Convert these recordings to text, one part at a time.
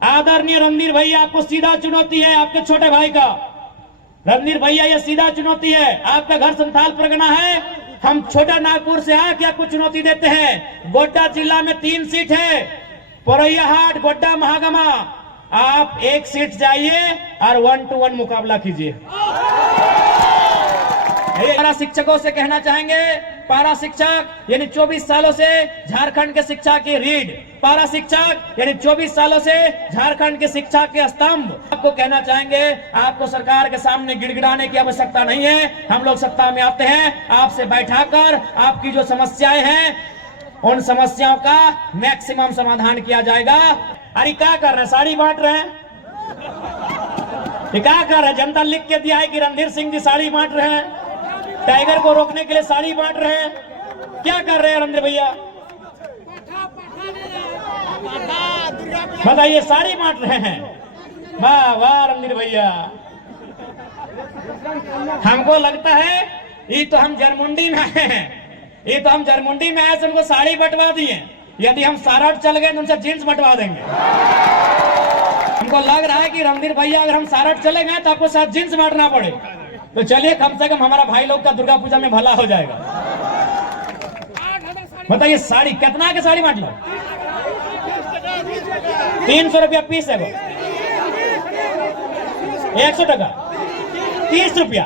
आदरणीय रणधीर भैया, आपको सीधा चुनौती है आपके छोटे भाई का। रणधीर भैया, ये सीधा चुनौती है। आपका घर संथाल परगना है, हम छोटा नागपुर से आके आपको चुनौती देते हैं। गोड्डा जिला में 3 सीट है, पोरैयाहाट, गोड्डा, महागमा। आप 1 सीट जाइए और 1 to 1 मुकाबला कीजिए। पारा शिक्षकों से कहना चाहेंगे, पारा शिक्षक यानी 24 सालों से झारखंड के शिक्षा की रीढ़, पारा शिक्षक यानी 24 सालों से झारखंड के शिक्षा के स्तंभ। आपको कहना चाहेंगे, आपको सरकार के सामने गिड़गिड़ाने की आवश्यकता नहीं है। हम लोग सत्ता में आते हैं, आपसे बैठाकर आपकी जो समस्याएं हैं उन समस्याओं का मैक्सिमम समाधान किया जाएगा। अरे क्या कर रहे हैं, साड़ी बांट रहे हैं? क्या कर रहे हैं? जनता लिख के दिया है कि रणधीर सिंह जी साड़ी बांट रहे हैं, टाइगर को रोकने के लिए साड़ी बांट रहे हैं। क्या कर रहे हैं रणधीर भैया? बताइए, साड़ी बांट रहे हैं। वाह वाह रणधीर भैया, हमको लगता है ये तो हम जरमुंडी में आए हैं, ये तो हम जरमुंडी में आए से उनको साड़ी बंटवा दिए। यदि हम सारठ चल गए तो उनसे जींस बंटवा देंगे। हमको लग रहा है कि रणधीर भैया अगर हम सारठ चले गए तो आपको साथ जींस बांटना पड़े। तो चलिए, कम से कम हमारा भाई लोग का दुर्गा पूजा में भला हो जाएगा। बताइए, साड़ी कितना के साड़ी बांट लो? 300 रुपया पीस है वो, 100 टका, 30 रुपया।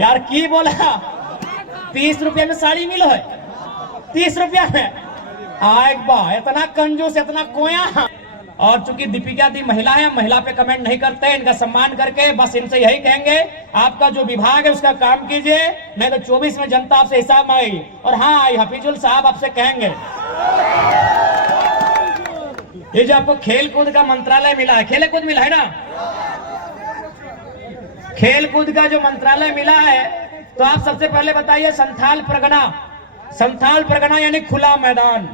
यार की बोला 30 रुपया में साड़ी मिलो है? 30 रुपया में आए बा, इतना कंजूस, इतना कोया। और चूंकि दीपिका दी महिला है, महिला पे कमेंट नहीं करते, इनका सम्मान करके बस इनसे यही कहेंगे, आपका जो विभाग है उसका काम कीजिए, नहीं तो 24 में जनता आपसे हिसाब मांगेगी। और हाँ, हफीजुल साहब आपसे कहेंगे, ये जो आपको खेल कूद का मंत्रालय मिला है, खेल कूद मिला है ना, खेल कूद का जो मंत्रालय मिला है, तो आप सबसे पहले बताइए, संथाल परगना, संथाल परगना यानी खुला मैदान,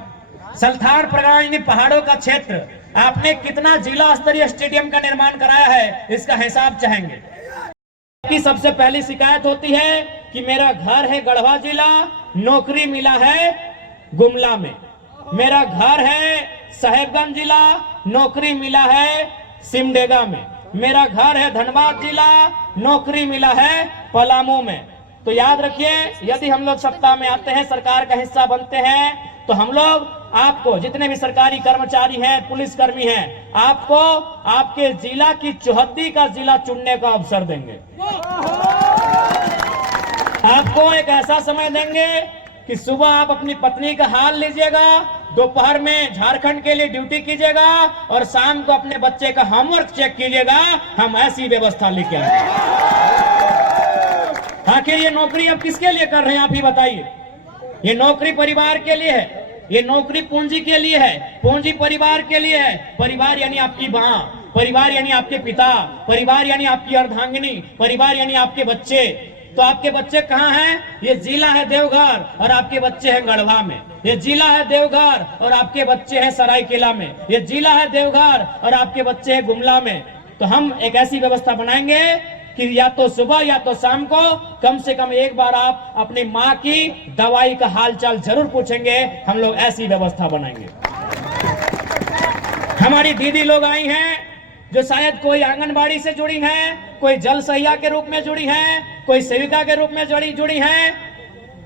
संथाल परगना यानी पहाड़ों का क्षेत्र, आपने कितना जिला स्तरीय स्टेडियम का निर्माण कराया है, इसका हिसाब चाहेंगे। की सबसे पहली शिकायत होती है कि मेरा घर है गढ़वा जिला, नौकरी मिला है गुमला में। मेरा घर है साहेबगंज जिला, नौकरी मिला है सिमडेगा में। मेरा घर है धनबाद जिला, नौकरी मिला है पलामू में। तो याद रखिए, यदि हम लोग सत्ता में आते हैं, सरकार का हिस्सा बनते हैं, तो हम लोग आपको, जितने भी सरकारी कर्मचारी हैं, पुलिसकर्मी हैं, आपको आपके जिला की चौहद्दी का जिला चुनने का अवसर देंगे। आपको एक ऐसा समय देंगे कि सुबह आप अपनी पत्नी का हाल लीजिएगा, दोपहर में झारखंड के लिए ड्यूटी कीजिएगा और शाम को अपने बच्चे का होमवर्क चेक कीजिएगा। हम ऐसी व्यवस्था लेके आएंगे। आखिर ये नौकरी अब किसके लिए कर रहे हैं, आप ही बताइए। ये नौकरी परिवार के लिए है, ये नौकरी पूंजी के लिए है, पूंजी परिवार के लिए है। परिवार यानी आपकी मां, परिवार यानी आपके पिता, परिवार यानी आपकी अर्धांगिनी, परिवार यानी आपके बच्चे। तो आपके बच्चे कहाँ हैं? ये जिला है देवघर और आपके बच्चे हैं गढ़वा में। ये जिला है देवघर और आपके बच्चे हैं सरायकेला में। ये जिला है देवघर और आपके बच्चे हैं गुमला में। तो हम एक ऐसी व्यवस्था बनाएंगे कि या तो सुबह या तो शाम को कम से कम एक बार आप अपनी माँ की दवाई का हालचाल जरूर पूछेंगे। हम लोग ऐसी व्यवस्था बनाएंगे। हमारी दीदी लोग आई हैं जो शायद कोई आंगनबाड़ी से जुड़ी हैं, कोई जल सहिया के रूप में जुड़ी हैं, कोई सेविका के रूप में जुड़ी हैं,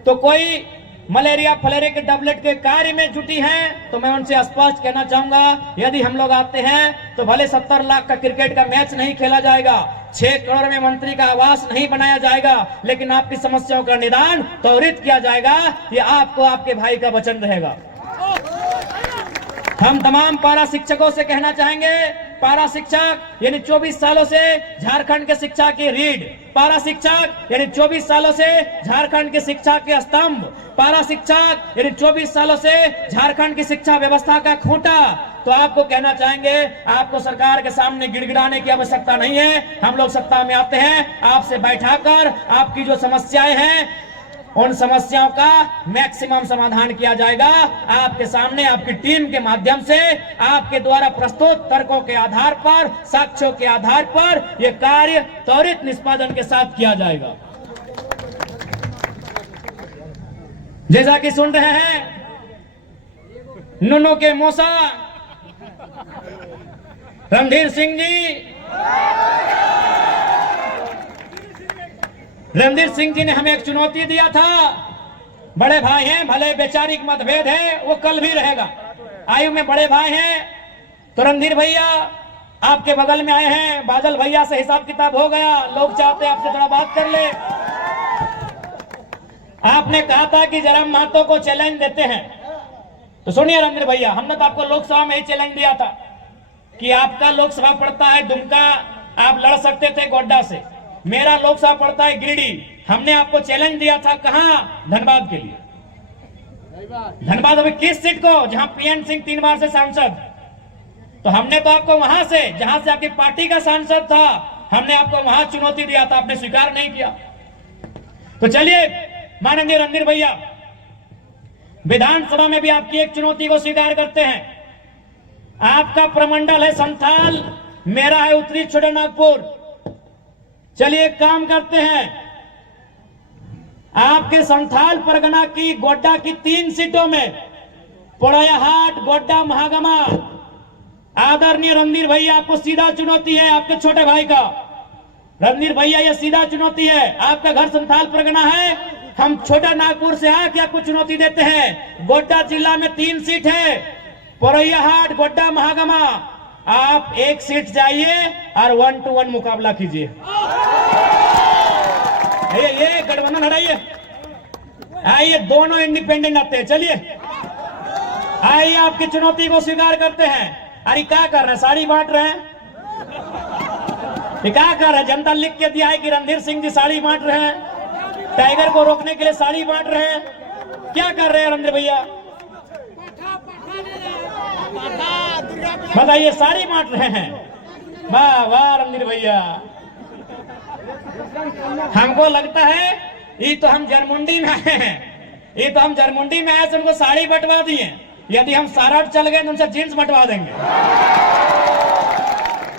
तो कोई मलेरिया फलेरिया के टैबलेट के कार्य में जुटी हैं। तो मैं उनसे स्पष्ट कहना चाहूंगा, यदि हम लोग आते हैं तो भले 70 लाख का क्रिकेट का मैच नहीं खेला जाएगा, 6 करोड़ में मंत्री का आवास नहीं बनाया जाएगा, लेकिन आपकी समस्याओं का निदान त्वरित किया जाएगा। ये आपको आपके भाई का वचन रहेगा। हम तमाम पारा शिक्षकों से कहना चाहेंगे, पारा शिक्षक यानी 24 सालों से झारखंड के शिक्षा की रीढ़, पारा शिक्षक यानी 24 सालों से झारखंड की शिक्षा के स्तंभ, पारा शिक्षक यानी 24 सालों से झारखंड की शिक्षा व्यवस्था का खूंटा। तो आपको कहना चाहेंगे, आपको सरकार के सामने गिड़गिड़ाने की आवश्यकता नहीं है। हम लोग सत्ता में आते हैं, आपसे बैठाकर आपकी जो समस्याएं हैं उन समस्याओं का मैक्सिमम समाधान किया जाएगा। आपके सामने आपकी टीम के माध्यम से आपके द्वारा प्रस्तुत तर्कों के आधार पर, साक्ष्यों के आधार पर यह कार्य त्वरित निष्पादन के साथ किया जाएगा। जैसा कि सुन रहे हैं, नुनु के मौसा रणधीर सिंह जी, रणधीर सिंह जी ने हमें एक चुनौती दिया था। बड़े भाई हैं, भले वैचारिक मतभेद है वो कल भी रहेगा, आयु में बड़े भाई हैं। तो रणधीर भैया आपके बगल में आए हैं, बादल भैया से हिसाब किताब हो गया, लोग चाहते हैं आपसे थोड़ा बात कर ले। आपने कहा था कि जयराम महतो को चैलेंज देते हैं, तो सुनिए रणधीर भैया, हमने तो आपको लोकसभा में ही चैलेंज दिया था कि आपका लोकसभा पड़ता है दुमका, आप लड़ सकते थे गोड्डा से, मेरा लोकसभा पड़ता है गिरिडीह। हमने आपको चैलेंज दिया था, कहां? धनबाद के लिए। धनबाद अभी किस सीट को? जहां पीएन सिंह 3 बार से सांसद। तो हमने तो आपको वहां से, जहां से आपकी पार्टी का सांसद था, हमने आपको वहां चुनौती दिया था, आपने स्वीकार नहीं किया। तो चलिए माननीय रणधीर भैया, विधानसभा में भी आपकी एक चुनौती को स्वीकार करते हैं। आपका प्रमंडल है संथाल, मेरा है उत्तरी छोटानागपुर। चलिए एक काम करते हैं, आपके संथाल परगना की गोड्डा की 3 सीटों में पोड़ैयाहाट, गोड्डा, महागमा, आदरणीय रणधीर भैया आपको सीधा चुनौती है, आपके छोटे भाई का। रणधीर भैया ये सीधा चुनौती है, आपका घर संथाल परगना है, हम छोटा नागपुर से आके आपको चुनौती देते हैं। गोड्डा जिला में 3 सीट है, पोड़ैयाहाट, गोड्डा, महागमा, आप 1 सीट जाइए और 1 to 1 मुकाबला कीजिए। ये गठबंधन हटाइए, आइए दोनों इंडिपेंडेंट आते हैं। चलिए आइए आपकी चुनौती को स्वीकार करते हैं। अरे क्या कर रहे हैं, साड़ी बांट रहे हैं, क्या कर रहे हैं? जनता लिख के दिया है कि रणधीर सिंह जी साड़ी बांट रहे हैं, टाइगर को रोकने के लिए साड़ी बांट रहे हैं, क्या कर रहे हैं रणधीर भैया? बताइए, साड़ी बांट रहे हैं? वाह वाह रणधीर भैया, हमको लगता है ये तो हम जरमुंडी में आए हैं, ये तो हम जरमुंडी में आए, उनको साड़ी बंटवा दिए। यदि हम सारठ चल गए तो उनसे जींस बंटवा देंगे।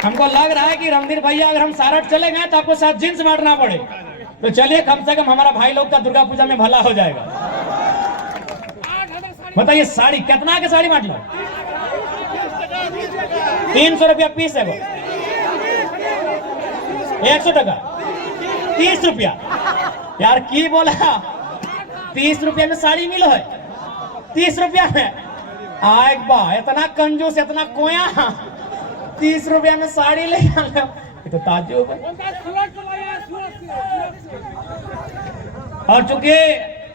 हमको लग रहा है कि रणधीर भैया अगर हम सारठ चले गए तो आपको साथ जींस बांटना पड़े। तो चलिए कम से कम हमारा भाई लोग का दुर्गा पूजा में भला हो जाएगा। बताइए साड़ी कितना के साड़ी बांट लो? 300 रुपया पीस है वो, 100 टका, 30 रुपया यार की बोला? 30 रुपया में साड़ी मिलो है? 30 रुपया में? आए बा, इतना कंजूस, इतना कोया, 30 रुपया में साड़ी ले तो ताज्जुब है। और चूंकि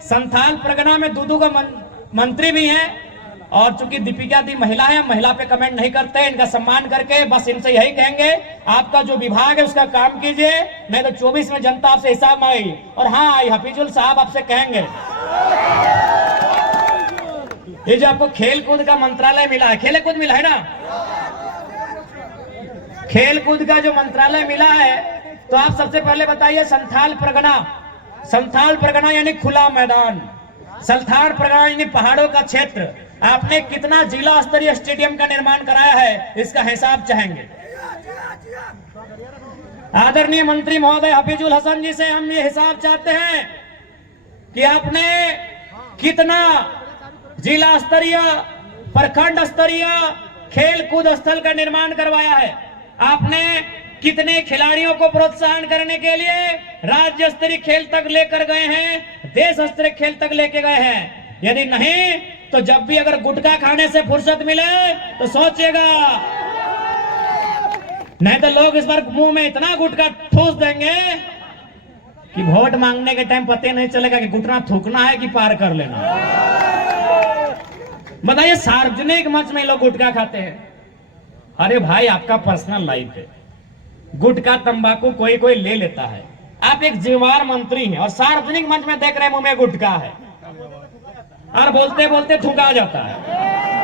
संथाल परगना में दूदू का मंत्री भी हैं, और चूंकि दीपिका दी महिला है, महिला पे कमेंट नहीं करते, इनका सम्मान करके बस इनसे यही कहेंगे, आपका जो विभाग है उसका काम कीजिए, नहीं तो 24 में जनता आपसे हिसाब मांगी। और हाँ, हफीजुल साहब आपसे कहेंगे, ये जो आपको खेल कूद का मंत्रालय मिला है, खेल कूद मिला है ना, खेल कूद का जो मंत्रालय मिला है, तो आप सबसे पहले बताइए संथाल परगना, संथाल परगना यानी खुला मैदान, संथाल परगना यानी पहाड़ों का क्षेत्र, आपने कितना जिला स्तरीय स्टेडियम का निर्माण कराया है, इसका हिसाब चाहेंगे। आदरणीय मंत्री महोदय हफीजुल हसन जी से हम ये हिसाब चाहते हैं कि आपने कितना जिला स्तरीय, प्रखंड स्तरीय खेल कूद स्थल का निर्माण करवाया है, आपने कितने खिलाड़ियों को प्रोत्साहन करने के लिए राज्य स्तरीय खेल तक लेकर गए हैं, देश स्तरीय खेल तक लेके गए हैं। यदि नहीं तो जब भी अगर गुटखा खाने से फुर्सत मिले तो सोचिएगा, नहीं तो लोग इस बार मुंह में इतना गुटखा ठूस देंगे कि वोट मांगने के टाइम पता नहीं चलेगा कि गुटखा थूकना है कि पार कर लेना। बताइए, सार्वजनिक मंच में लोग गुटखा खाते हैं। अरे भाई, आपका पर्सनल लाइफ है, गुटखा तंबाकू कोई कोई ले लेता है, आप एक जिम्मेवार मंत्री हैं और सार्वजनिक मंच में देख रहे हैं मुंह में गुटखा है और बोलते बोलते थूका जाता है।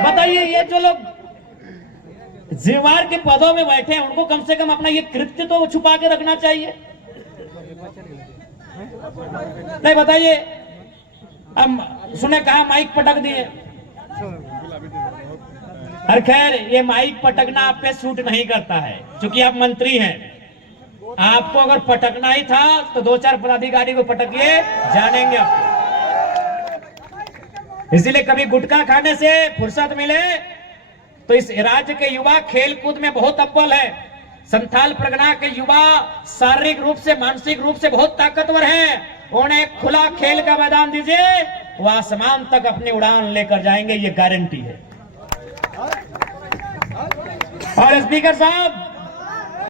बताइए, ये जो लोग जिम्मेवार के पदों में बैठे हैं, उनको कम से कम अपना ये कृत्य तो छुपा के रखना चाहिए, नहीं? बताइए, अब सुने कहा माइक पटक दिए, और खैर ये माइक पटकना आप पे सूट नहीं करता है, क्योंकि आप मंत्री हैं। आपको अगर पटकना ही था तो 2-4 पदाधिकारी को पटकिए, जानेंगे आप। इसीलिए कभी गुटखा खाने से फुर्सत मिले तो इस राज्य के युवा खेल कूद में बहुत अव्वल है। संथाल परगना के युवा शारीरिक रूप से मानसिक रूप से बहुत ताकतवर हैं। उन्हें खुला खेल का मैदान दीजिए, वो आसमान तक अपनी उड़ान लेकर जाएंगे, ये गारंटी है। और स्पीकर साहब,